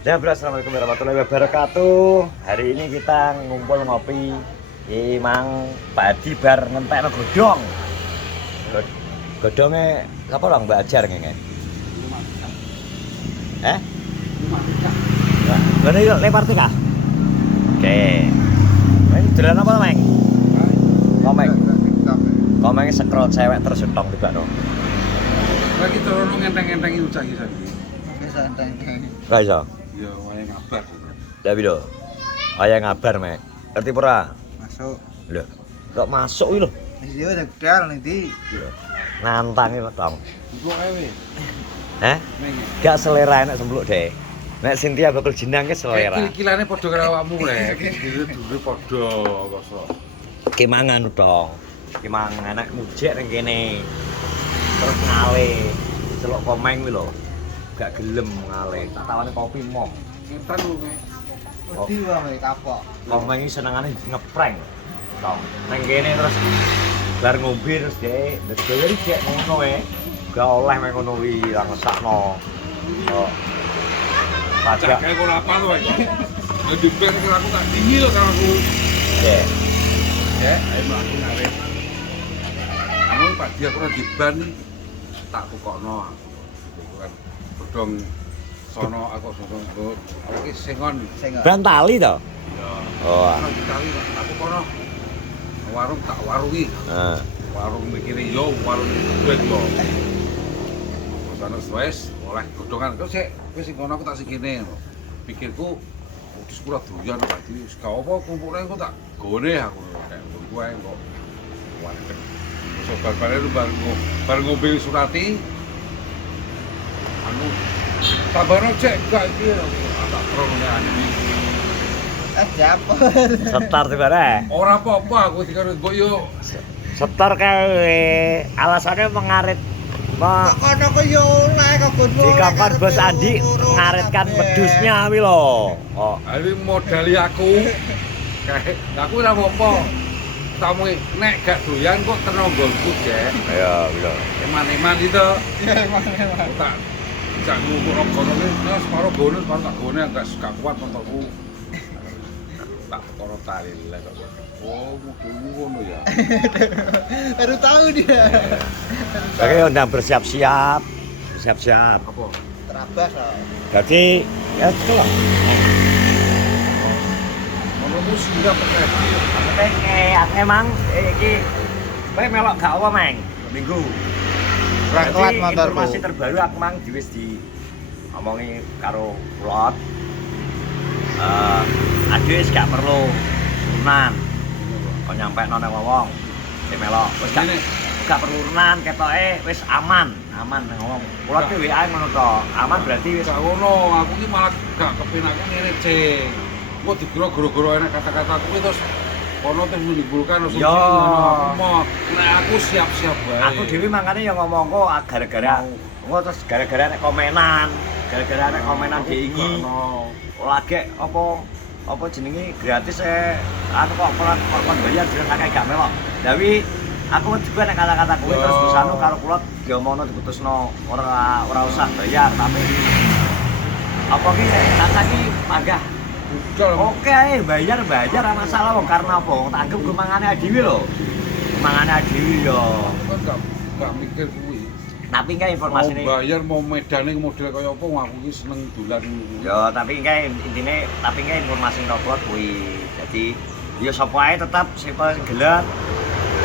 Ya bro, assalamualaikum warahmatullahi wabarakatuh. Hari ini kita ngumpul ngopi di Mang Pak Adi bar ngentekno godhong. Godhonge apa lang Mbak Ajar ngene? Lah ini lempar tikah. Oke. Ini dolan apa, Meng? Komeng. Komenge sekrol cewek terus utong tibakno. Lagi terus ngenteng-ngenteng itu cah iki. Wis enteng. Ra iso. Ya wae ngabar. Lah piro? Aya ngabar, Mek. Ngerti pura? Masuk. Lho, kok masuk iki lho. Wis yo udah gedal nih di. Nantang iki tong. Iku ae. Heh? Gak selera enak sembluk deh. Nek Cynthia bakal jenang ke selera. Kil-kilane padha karo awakmu rek. Dulu padha kosok. Ki mangan dong. Ki mangan enak mujek ning kene. Terus ngale. Celok komeng kuwi lho. Gak gelem ngale. Tak tawani kopi mong. Ngetan lu. Wedi wae kapok. Komeng iki senengane ngeprank. Dong. Ning kene terus bar ngombe terus dhek ndedel iki cek ngono gak oleh mek ngono kuwi ra ngesakno. Kok Cak kae ora apa to iki. Ya diben karo aku tak dingil karo aku. ya. Ya, ayo mlaku ngarep. Anu Pak Dia ora diban tak tukokno. Kan godhong sono aku sono aku ki sengon. Brantali to? Ya. Oh. Ora dikali tak tukono. Warung tak warungi. Heeh. Warung mikire yo warung duit yo. Sana wis oleh godhongan kok sik wis sing kono aku tak sikene. Pikirku wis kula doyan Pak Di wis gak apa kumpulane kok tak gone aku kayak ngono ae kok. Waduh. Terus bar-bare bar ngombe surati. Anu tambahno cek gak iki tak terone ane. Apa? Setar tibare. Ora apa-apa aku dikaro mbok yo Setar kae alasannya mengarit Kono kok yo oleh kok godho. dikongkon Bos Andi ngaritkan pedusnya kuwi lho. Oh. Ali modali aku. Kayak aku ora apa-apa. Tamu nek gak doyan kok tenonggolku, Dek. Ya, lho. Eman-eman itu. Ya emang. Tak jak ngukur kono iki, nah separo bonus, separo tak gone gak kuat motorku. Tak perkara tali lek kok. Oh, mobilmu ngono ya. Baru tahu dia. Oke, undang bersiap-siap. Siap-siap. Apa? Terabas loh. Jadi ya itu lah. Monomu singgah pakai. Maksudnya emang iki kowe melok gak apa, Meng? Minggu. Ora Jadi, kuat motorku. informasi terbaru aku mang wis omongi karo Kulot. Ade wis gak perlu urunan. Kok nyampe nang wong. Sing melok wis gak perlu urunan ketoke wis aman nang wong. Kulot ki WA ngono to. Aman berarti wis Gak ngono, aku ki malah gak kepenake ngene, Cing. Kok dikira goro-goro enak kata-kataku ki terus kono terus menimbulkan asumsi Yo. ngono. Aku mau nek aku siap-siap bae. aku dhewe mangkane ya ngomong kok gara-gara terus gara-gara nek komenan, gara-gara nek komenan diingi. Lagi apa jenenge gratis anu kok kon bayar jeneng akeh gak melok. Dawi aku juga nek kata-kata kuwi terus busanu karo Kulot diomongno diputusno ora usah bayar tapi apa ki kata ki panggah. Oke, bayar ora masalah wong karena apa? Tak anggap kemangane dhewe lho. Kemangane dhewe yo. Aku kan gak mikir kuwi. Tapi kae informasi ini Mau bayar mau medane model kaya apa aku ki seneng dolan. yo tapi kae intine tapi kae informasi Kulot kuwi. Jadi yo sapa ae tetap siapa sing gelem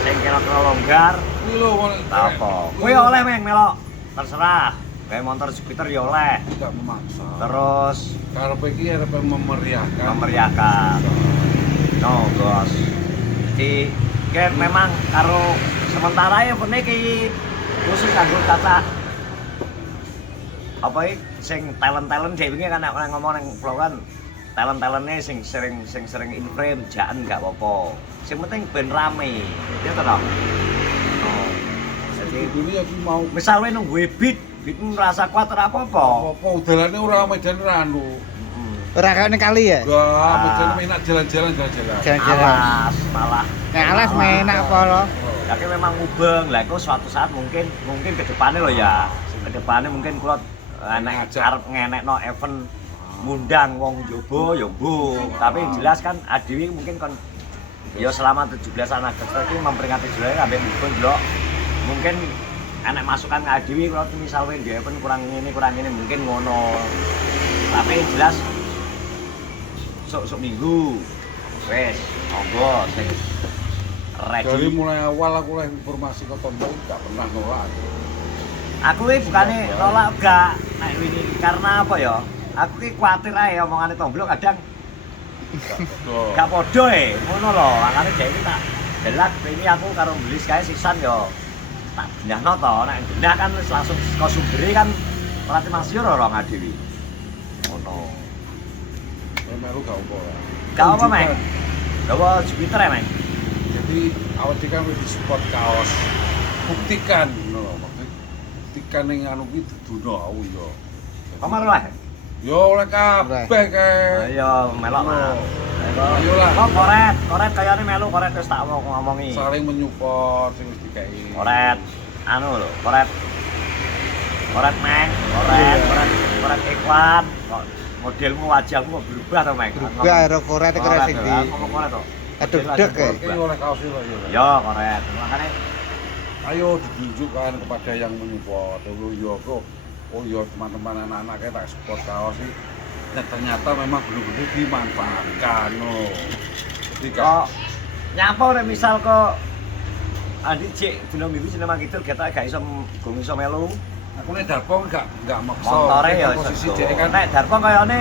sing kira-kira longgar Kuwi lho ta apa. Kuwi oleh Meng melok. Terserah. Kayak motor skuter yo oleh. Tidak memaksa. Terus Karepe iki arep memeriahkan. memeriahkan. No, Bos. Jadi kayak memang karo sementara ya pene iki khusus kanggo kata apa iki sing talent-talent dhewe kan nek ngomong nang vlog kan talent-talentnya sing sering in frame jaan gak apa-apa. Sing penting ben rame. Ya to dong. Oh. Jadi Jadi aku mau misalnya nunggu beat merasa kuat ora apa-apa. apa udalane ora medan ora anu. Ora kene kali ya? Enggak, medan enak jalan-jalan. Jalan-jalan. Alas, malah. Nek alas menak apa lo? Tapi memang ngubeng, lah itu suatu saat mungkin ke depannya loh ya. Ke depannya mungkin kalau arep ngenekno event ngundang wong jobo ya mbuh. Tapi yang jelas kan adewe mungkin kon ya selama 17 Agustus iki memperingati Julai ambek mungkin delok mungkin enek masukan ke adewe kalau misalnya dia pun kurang ini mungkin ngono. Tapi yang jelas sok minggu wes monggo sing Dari ready. mulai awal aku oleh informasi ke Tombol gak pernah nolak. Aku iki bukane nolak gak nek wingi karena apa ya? Aku iki kuwatir ae omongane Tombol kadang gak podo ngono lho. Makane dhek iki tak delak ini aku karo beli kae sisan yo tak benahno to. Nek benah kan wis langsung saka sumbere kan berarti masyhur ora ngadewi. Ngono. Melu gak apa. Gak apa, Mek. Gawa Jupiter ya, Mek. Jadi awak iki kan wis disupport kaos. Buktikan ngono maksud. Buktikan ning anu ki dudono aku yo. Omar lah. Yo oleh kabeh ke. Ayo melok lah. Ayo lah. Oh, koret kayane melu koret wis tak ngomongi. Saling menyupport sing wis dikei. Koret anu lho, koret Mek, koret iklan. Kok modelmu wajahmu kok berubah to, Mek? Berubah ro koret kira sing di. Ngomong koret to. Eduk-eduk ya. Oke oleh kaos itu yo. Yo, koret. Makane Ayo ditunjukkan kepada yang menyupport. Yo bro. Oh iya teman-teman anak-anaknya tak support kaos sih. Dan ternyata memang benar-benar dimanfaatkan no. Jadi kok nyapa nek misal kok Andi cek dina minggu sinema kidul ketok gak iso melu. aku nek Darpong enggak maksa. Motore ya iso. posisi dhek kan Nek Darpong kayane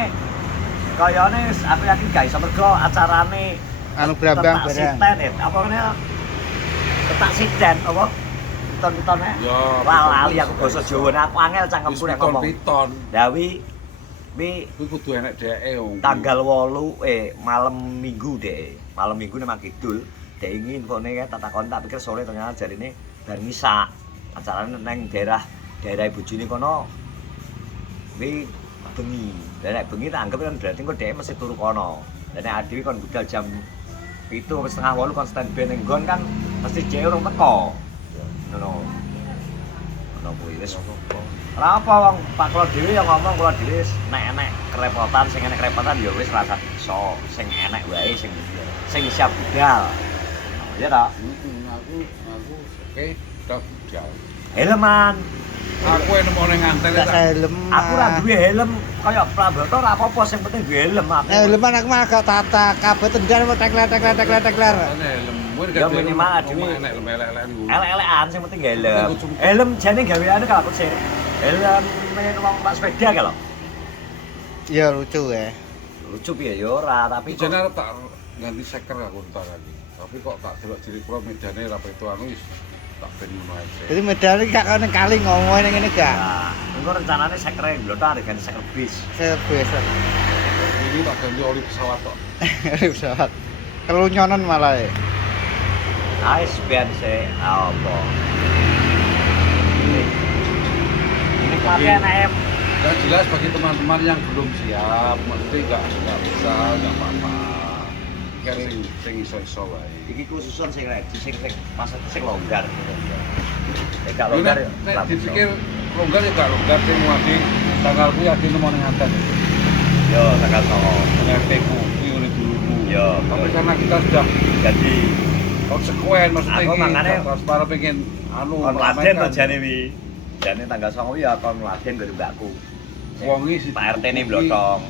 aku yakin gak iso mergo acarane Anu Brambang tetak barang. siten apa namanya? Tetak siten apa? Piton-pitone. ya Lali aku basa Jawane aku angel cangkemku nek ngomong. piton. Lah wi Kuwi kudu enek dheke wong. tanggal 8 malam Minggu deh. Malam Minggu nek kidul, dhek ingin infone kae tak takon tak pikir sore ternyata jarine bar ngisa. Acarane neng daerah bojone kono. Wi bengi. Lah nek bengi tak anggap kan berarti kok dhek mesti turu kono. Lah nek adewe kon budal jam 7 atau setengah 8 kon standby ning nggon kan mesti dhek urung teko. Ngono. Ngono kuwi wis. Ora apa wong Pak Kula dhewe yang ngomong kula dhewe nek enek kerepotan sing enek kerepotan ya wis rasa iso sing enek wae sing siap budal. Ya ta? Aku oke udah budal. Helman. Aku yang mau ngantel Gak helm. Aku ora duwe helm kaya Prabata ora apa-apa sing penting duwe helm aku. Helman aku mah gak tata kabeh tendar mau tekler. Helm. Ya minimal adewe enek elek-elek niku. elek-elekan sing penting helm. Helm jane gaweane kalau aku sih. Helm men wong pak sepeda ka lho. Ya lucu ya. Lucu piye ya ora tapi kok Jane arep tak ganti seker aku entar lagi. Tapi kok tak delok diri kula medane ra itu anu wis tak ben ngono ae. Jadi medal iki gak kene kali ngomongin ngene gak. nah, engko rencanane sekre blotar ganti seker bis. Biasa. Ini tak ganti oli pesawat kok. Pesawat. Kelunyonan malah ya. Ais biar se apa. Ini pakai naik Dan jelas bagi teman-teman yang belum siap, mesti nggak bisa, nggak apa-apa. Kan sing iso-iso wae. iki khususan sing ready sing longgar. Gak longgar ya. Nek dipikir longgar ya gak longgar sing muadi tanggal kuwi ade nemu ning nganten. Yo tanggal 9. NFP-ku kuwi ngene duluku. Yo, Tapi karena kita sudah jadi konsekuen maksudnya Aku iki makanya transparan pengen anu kon laden to jane wi. Jane tanggal 9 ya kon laden karo mbakku. wong iki Pak RT ini blotong.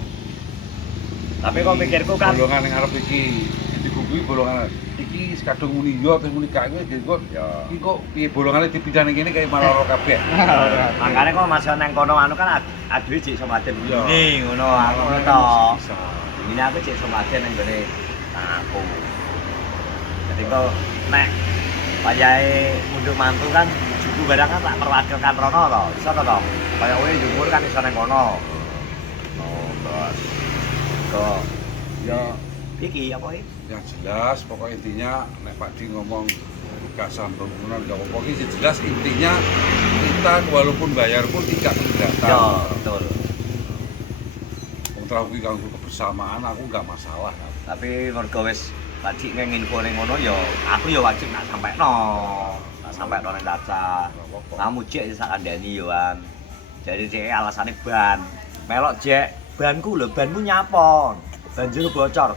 Tapi kok pikirku kan golongan yang arep iki dikuwi golongan iki kadung muni yo terus muni gak iki kok ya. iki kok piye bolongane dipidane ngene kaya malah ora kabeh. Makane kok masih nang kono anu kan aduwe cek somaden Iya. ini ngono aku to. Bisa. Ini aku cek somaden nang gone aku. Jadi kok nek payahe unduk mantu kan juku barang kan tak perwakilkan rono to. Iso to to. Kaya kowe jumur kan iso nang kono. Oh, bos. Kok yo iki apa iki? Yang jelas pokok intinya nek Pak Di ngomong gak sambung bangunan gak apa-apa iki jelas intinya kita walaupun bayar pun tidak keberatan. Yo, betul. Wong terus kuwi kanggo kebersamaan aku gak masalah. Tapi mergo wis Pak Dik nginfo ning ngono ya aku ya wajib nak sampekno. Tak sampekno ning Daca. Gak apa-apa. Kamu jek sak kandhani yo an. Jadi cek alasane ban. Melok jek banku nyapon. Banjur bocor.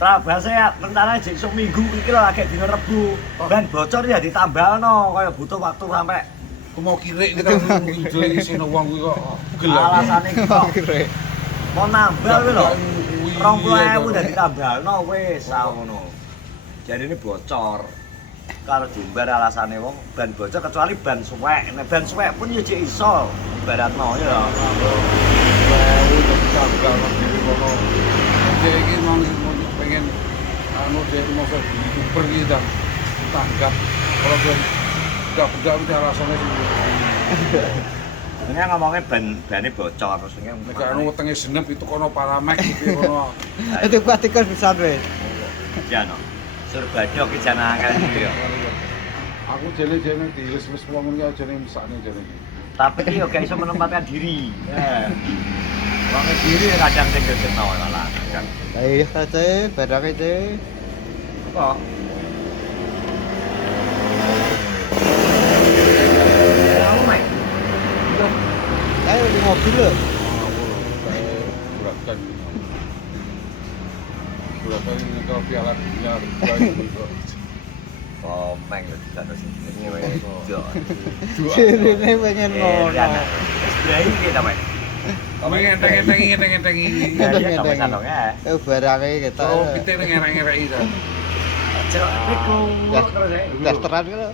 Trabase ya rencana jek sok minggu iki lho lagi dina Rebo. Ban bocor ya ditambalno kaya butuh waktu sampai Aku mau kirik kita ngidul isine wong kuwi kok gelap. alasane iki kok Kira. mau nambal kuwi lho. 20.000 dadi tambalno wis ngono. Jadi ini bocor. Kalau diumbar alasane wong ban bocor kecuali ban suwek. Nek ban suwek pun ya jek iso ibaratno ya. Tambah dhewe kono. Dia iki mau pengen dia itu mau youtuber iki dan tanggap kalau dia budak udah alasannya sih. Ini ngomongnya ban bocor terus ini Nek anu wetenge senep itu kono paramek iki kono. Itu kuat tikus bisa wis. Jano. Surbanyo ki jana akeh iki ya. Aku jene diles-les wong iki jene mesakne jene iki. Tapi ki yo gak iso menempatkan diri. Wong diri kadang sing getno malah. Kadang. Lah iya kace, barang itu. Kok kamu main? Ayo di mobil lho. Gerakan. Gerakan ini kalau piala dunia Komeng lho jatuh sini wis. Sirine pengen ngono. Wis brai iki ta, Mas? Kamu ngenteng-ngenteng. Ya ya sampe sanong ya. Barang iki kita. Oh, kita ngerek-ngereki ta. Cek iku terus ya. Dasteran lho.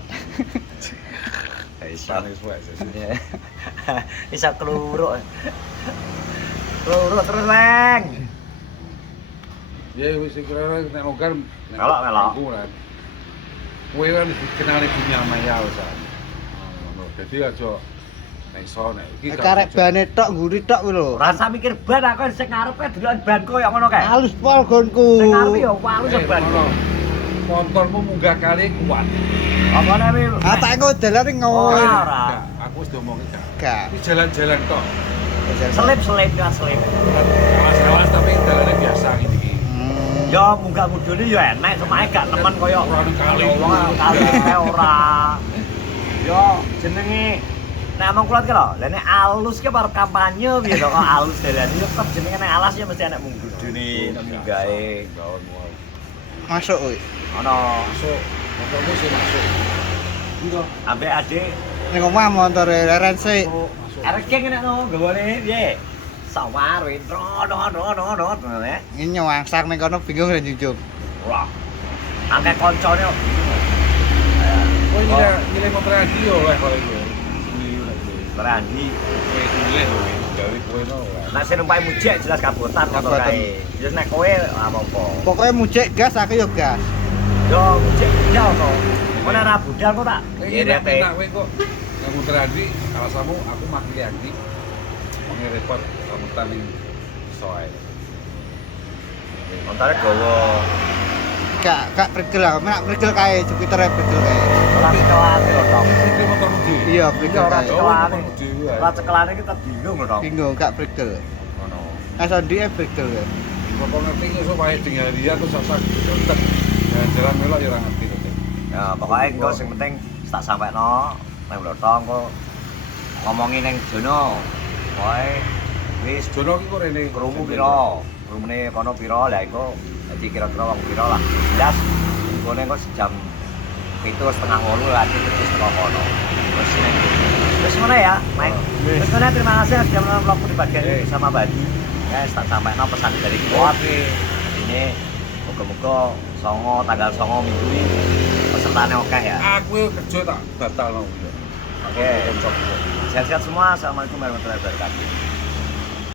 Iso. Panis wae sih. Bisa keluruk. Keluruk terus, Leng. Ya wis kira nek longgar Melok. Kowe kan dikenal dunia maya wis. Ngono. Dadi aja nek iso nek iki Karek bane tok nguri tok kuwi lho. Ora usah mikir ban aku sing ngarepe deloken ban koyo ngono kae. Halus pol gonku. Sing ngarepe ya halus ban. Motormu munggah kali kuat. Apa nek Atake dalane ngono. Ora. Aku wis diomongin gak. Gak. Iki jalan-jalan tok. Selip ya selip. Awas-awas tapi dalane biasa ngene iki. Ya munggah mudune ya enak, semae gak nemen koyo Ora kali. wong kali kae ora. Yo jenenge nek among kulat ki lho, lah nek alus ki arep kampanye piye to kok alus dalane yo tetep jenenge nek alas ya mesti enak mudune nek munggahe. Gaun wae. Masuk kuwi. Ono Masuk. Motormu sih masuk. Iya. ambek adik Ning omah motor leren sik. Masuk. arek nek no gawane piye? Sawar wis no ya. Ini nyawangsang ning kono bingung dan junjung. Wah. Angke koncone kok. Kowe nyilih motor radio wae kalau iku. Sendiri lagi. Berani. Kowe nyilih lho, gawe kowe no. Nek sing numpak mujek jelas kabotan motor Kabotan. kae. Terus nek kowe apa-apa. Pokoknya mujek gas aku yo gas. Yo mujek jauh to. Ora ra budal kok tak. Iki nek kowe kok nang motor radio alasanmu aku makili aki. Wong repot kamutan ning soe. Montare gawa Gak prigel aku, nek prigel kae Jupiter prigel kae. ora cekelane lho, Tok. Iki motormu dhewe. Iya, prigel Ora kae. cekelane. dhewe. Ora cekelane kita bingung lho, Tok. Bingung gak prigel. Ngono. Nah, sondi prigel kae. Bapak ngerti iso wae tinggal dia tuh sak tetep jalan melok ya ora ngerti kok. Ya pokoknya engko sing penting tak sampeno nang Blotong kok ngomongin ning Jono. Pokoke wis Jono ki kok rene krungu pira? Krungune kono pira? Lah engko dadi kira-kira wong pira lah. Jelas nggone engko jam 7:30 lah terus teko kono. Terus mana ya, Mike? Terus mana terima kasih sudah menonton vlog pribadi ini bersama Badi. Ya, tak sampaikan pesan dari kuat. Ini moga-moga songo tanggal songo minggu ini pesertanya oke ya. Aku kerja tak batal no. Oke. Sehat-sehat semua. Assalamualaikum warahmatullahi wabarakatuh.